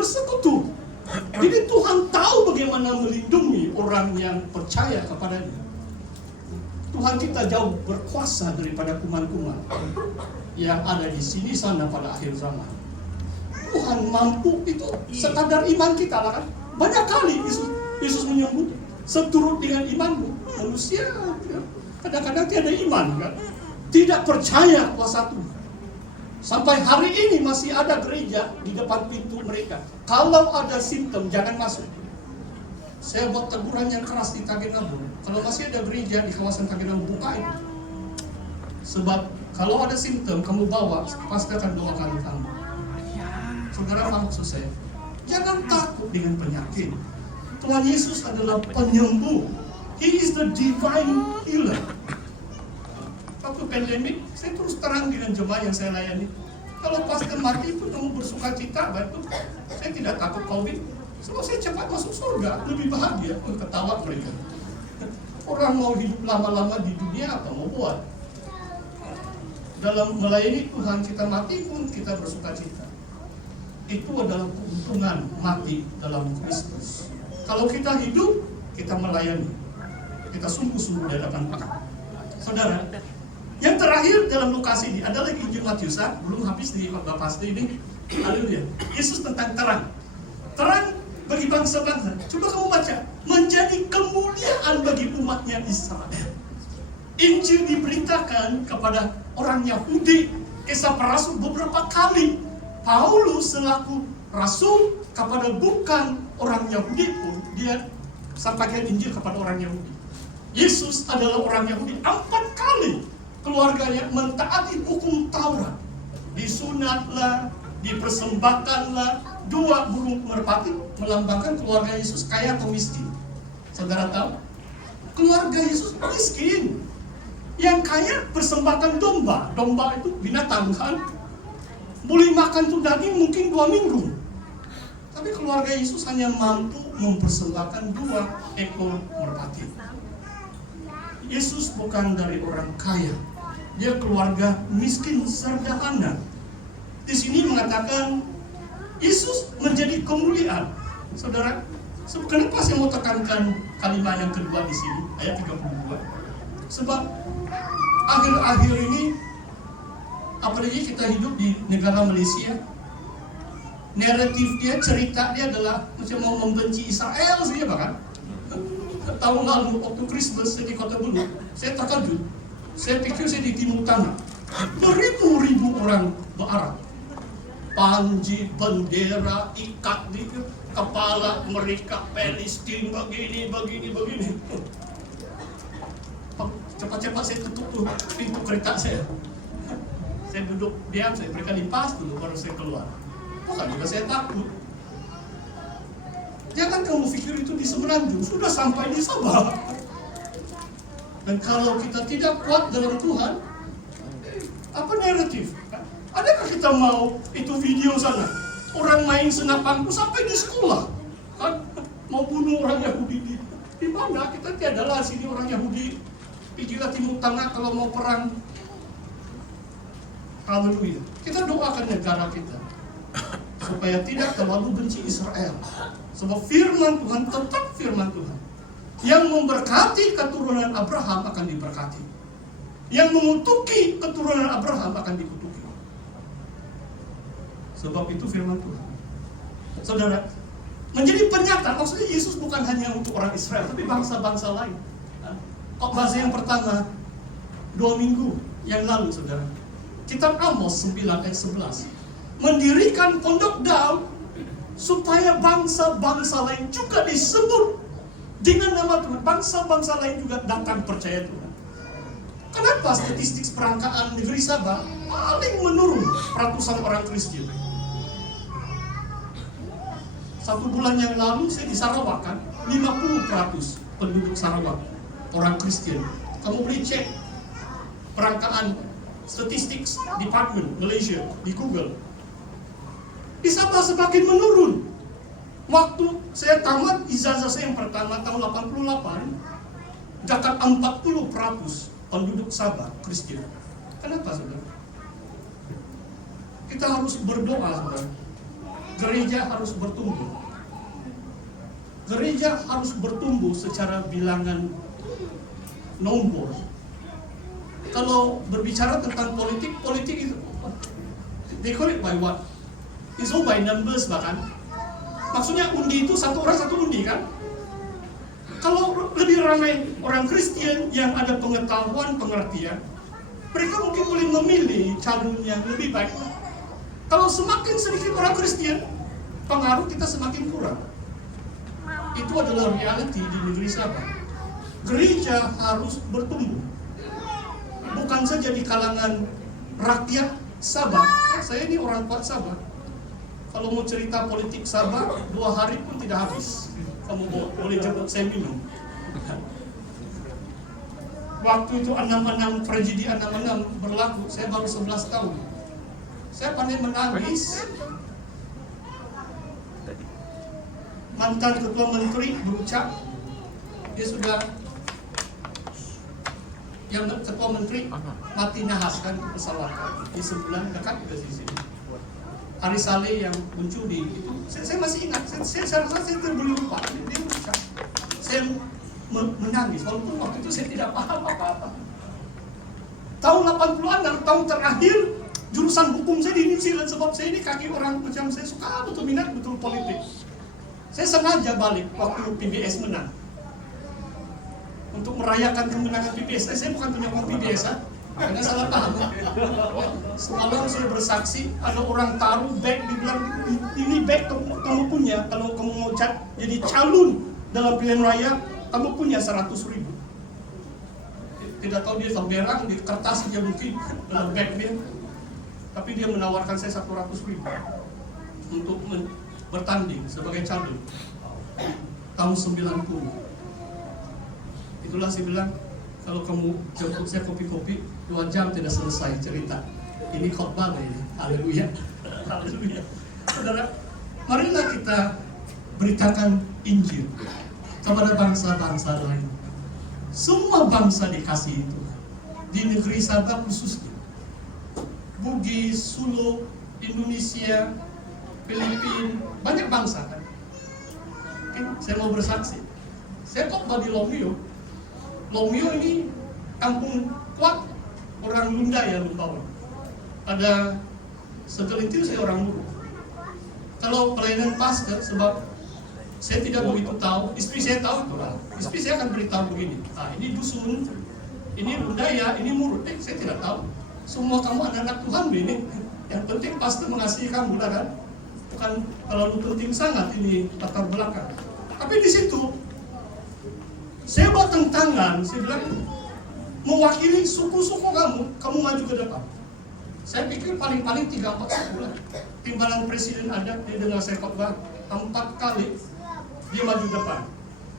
bersekutu. Jadi Tuhan tahu bagaimana melindungi orang yang percaya kepadanya. Tuhan kita jauh berkuasa daripada kuman-kuman yang ada di sini sana pada akhir zaman. Tuhan mampu itu sekadar iman kita lah kan. Banyak kali Yesus menyebut seturut dengan imanmu. Manusia kadang-kadang tiada iman kan, tidak percaya kuasa Tuhan. Sampai hari ini masih ada gereja di depan pintu mereka. Kalau ada simptom jangan masuk. Saya buat teguran yang keras di Tagenabung. Kalau masih ada gereja di kawasan Tagenabung, buka itu. Sebab kalau ada simptom kamu bawa, pasti akan doakan kamu. Saudara, maksud saya, jangan takut dengan penyakit. Tuhan Yesus adalah penyembuh. He is the divine healer. Waktu pandemik, saya terus terang dengan jemaah yang saya layani. Kalau pastor mati pun kamu bersuka cita, betul. Saya tidak takut COVID. Sebab saya cepat masuk surga, lebih bahagia. Ketawa mereka. Orang mau hidup lama-lama di dunia apa mau buat? Dalam melayani Tuhan kita mati pun kita bersuka cita. Itu adalah keuntungan mati dalam Kristus. Kalau kita hidup, kita melayani. Kita sungguh-sungguh di hadapan Tuhan. Saudara, yang terakhir dalam lokasi ini adalah Injil Matius, belum habis di khotbah pasti ini. Haleluya. Yesus tentang terang. Terang bagi bangsa-bangsa. Coba kamu baca, menjadi kemuliaan bagi umatnya Israel. Injil diberitakan kepada orang Yahudi. Kisah para Rasul beberapa kali. Paulus selaku rasul kepada bukan orang Yahudi pun dia sampaikan Injil kepada orang Yahudi. Yesus adalah orang Yahudi 4 kali. Keluarganya mentaati hukum Taurat, disunatlah, dipersembahkanlah 2 burung merpati melambangkan keluarga Yesus kaya atau miskin. Saudara tahu, keluarga Yesus miskin. Yang kaya persembahkan domba. Domba itu binatang kan, boleh makan tuh daging mungkin 2 minggu. Tapi keluarga Yesus hanya mampu mempersembahkan 2 ekor merpati. Yesus bukan dari orang kaya, dia keluarga miskin sederhana. Di sini mengatakan Yesus menjadi kemuliaan. Saudara, kenapa saya mau tekankan kalimat yang kedua di sini, ayat 32? Sebab akhir-akhir ini, apalagi kita hidup di negara Malaysia, naratif dia, cerita dia adalah macam mau membenci Israel saja bahkan. Tahun lalu waktu Christmas saya di Kota Bulu, saya terkejut. Saya pikir saya di Timur Tengah. Beribu-ribu orang berarah. Panji, bendera, ikat di kepala mereka, Palestina begini. Cepat-cepat saya tutup tuh pintu kereta saya. Saya duduk diam, saya berikan impas dulu baru saya keluar. Bukan juga saya takut. Jangan kamu pikir itu di Semenanjung, sudah sampai di Sabah. Dan kalau kita tidak kuat dalam Tuhan, apa naratif? Adakah kita mau itu video sana? Orang main senapangku sampai di sekolah, kan? Mau bunuh orang Yahudi di mana? Kita tiadalah sini orang Yahudi. Pergilah Timur Tengah kalau mau perang. Haleluya. Kita doakan negara kita supaya tidak terlalu benci Israel. Sebab firman Tuhan tetap firman Tuhan. Yang memberkati keturunan Abraham akan diberkati. Yang mengutuki keturunan Abraham akan dikutuki. Sebab itu firman Tuhan. Saudara, menjadi penyata, maksudnya Yesus bukan hanya untuk orang Israel, tapi bangsa-bangsa lain. Bahasa yang pertama 2 minggu yang lalu, saudara, kitab Amos 9 ayat 11 mendirikan pondok Daud supaya bangsa-bangsa lain juga disebut dengan nama Tuhan. Bangsa-bangsa lain juga datang percaya Tuhan. Kenapa statistik perangkaan negeri Sabah paling menurun ratusan orang Kristen? 1 bulan yang lalu saya di Sarawak kan, 50% penduduk Sarawak orang Kristen. Kamu boleh cek perangkaan statistik Department Malaysia di Google. Di Sabah semakin menurun. Waktu saya tamat ijazah saya yang pertama tahun 88, dekat 40% penduduk Sabah Kristen. Kenapa, saudara? Kita harus berdoa, saudara. gereja harus bertumbuh. Gereja harus bertumbuh secara bilangan nombor. Kalau berbicara tentang politik, politik itu they call it by what? It's all by numbers bahkan. Maksudnya undi itu satu orang satu undi kan? Kalau lebih ramai orang Kristen yang ada pengetahuan, pengertian, mereka mungkin boleh memilih calon yang lebih baik. Kalau semakin sedikit orang Kristen, pengaruh kita semakin kurang. Itu adalah reality di negeri Sabah. Gereja harus bertumbuh. Bukan saja di kalangan rakyat Sabah. Saya ini orang kuat Sabah. Kalau mau cerita politik Sabah, 2 hari pun tidak habis. Kamu boleh jemput saya minum. Waktu itu 66, tragedi 66 berlaku, saya baru 11 tahun. Saya pandai menangis. Mantan ketua menteri berucap, dia sudah, yang ketua menteri mati nahas kan pesawat di sebulan dekat ke sini. Hari Saleh yang muncul di itu, saya masih ingat, saya rasa saya terbeli lupa. Dia berucap, saya menangis, walaupun waktu itu saya tidak paham apa-apa. Tahun 80-an, tahun terakhir jurusan hukum saya di New Zealand, sebab saya ini kaki orang macam saya suka betul minat betul politik. Saya sengaja balik waktu PBS menang untuk merayakan kemenangan PBS. Saya bukan penyokong PBS, karena salah paham. Semalam saya bersaksi, ada orang taruh bag, dibilang ini bag kamu punya, kalau kamu mau jadi calon dalam pilihan raya, kamu punya 100.000. Tidak tahu dia berang di kertas dia mungkin dalam bag dia, tapi dia menawarkan saya 100.000 untuk bertanding sebagai calon tahun 90. Itulah saya bilang, kalau kamu jemput saya kopi-kopi 2 jam tidak selesai cerita. Ini khotbah ini. Haleluya. Haleluya. Saudara, marilah kita beritakan Injil kepada bangsa-bangsa lain. Semua bangsa dikasih itu. Di negeri Sabah khususnya. Bugis, Sulu, Indonesia, Filipina, banyak bangsa kan. Oke, saya mau bersaksi. Saya khotbah di Longyo. Longyo ini kampung kuat orang Lunda ya, Lumpawan. Ada segelintir saya orang Lulu. Kalau pelayanan pastor, sebab saya tidak begitu tahu, istri saya tahu itulah. Istri saya akan beritahu begini, ini dusun, ini budaya, ini murid. Saya tidak tahu. Semua kamu anak-anak Tuhan ini. Yang penting pastor mengasihi kamu lah kan. Bukan terlalu penting sangat ini latar belakang. Tapi di situ saya buat tangan, saya bilang mewakili suku-suku kamu maju ke depan. Saya pikir paling-paling 3-4 suku lah. Timbalan presiden ada, dia dengar saya khotbah 4 kali dia maju depan.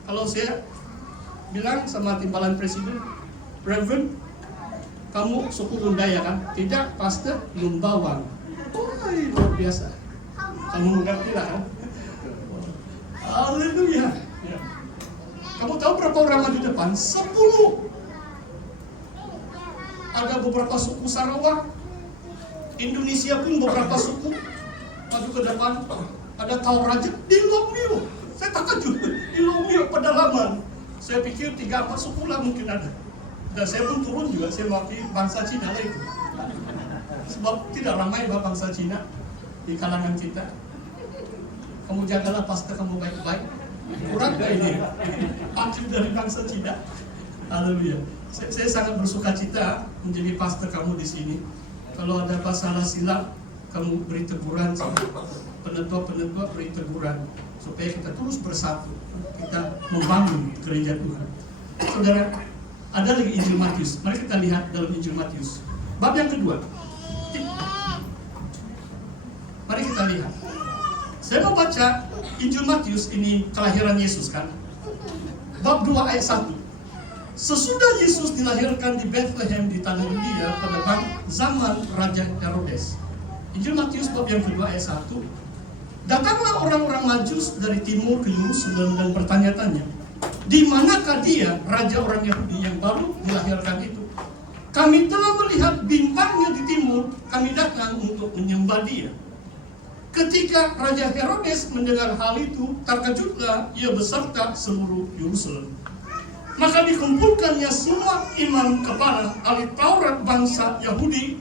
Kalau saya bilang sama timbalan presiden, Reverend, kamu suku Lundaya kan? Tidak, pastor Lumbawang. Luar biasa. Kamu mengerti lah kan? Haleluya. Ya. Kamu tahu berapa orang maju depan? 10. Ada beberapa suku Sarawak, Indonesia pun beberapa suku maju ke depan. Ada Tauraja di Longyo. Saya takjub di Longyo pedalaman. Saya pikir 3-4 suku lah mungkin ada. Dan saya pun turun juga, saya mewakili bangsa Cina lah itu. Sebab tidak ramai bangsa Cina di kalangan kita. Kamu jagalah pastor kamu baik-baik. Kurang gak ini? Aktif dari bangsa Cina. Haleluya. Saya sangat bersuka cita menjadi pastor kamu di sini. Kalau ada masalah silap, kamu beri teguran sama penetua-penetua, beri teguran supaya kita terus bersatu. Kita membangun gereja Tuhan. Saudara, ada lagi Injil Matius. Mari kita lihat dalam Injil Matius. Bab yang kedua. Mari kita lihat. Saya mau baca Injil Matius, ini kelahiran Yesus kan. Bab 2 ayat 1. Sesudah Yesus dilahirkan di Bethlehem di tanah Yudea pada zaman Raja Herodes. Injil Matius bab yang kedua ayat 1. Datanglah orang-orang Majus dari timur ke Yerusalem dan bertanya-tanya, di manakah dia, raja orang Yahudi yang baru dilahirkan itu? Kami telah melihat bintangnya di timur, kami datang untuk menyembah dia. Ketika Raja Herodes mendengar hal itu, terkejutlah ia beserta seluruh Yerusalem. Maka dikumpulkannya semua imam kepala ahli Taurat bangsa Yahudi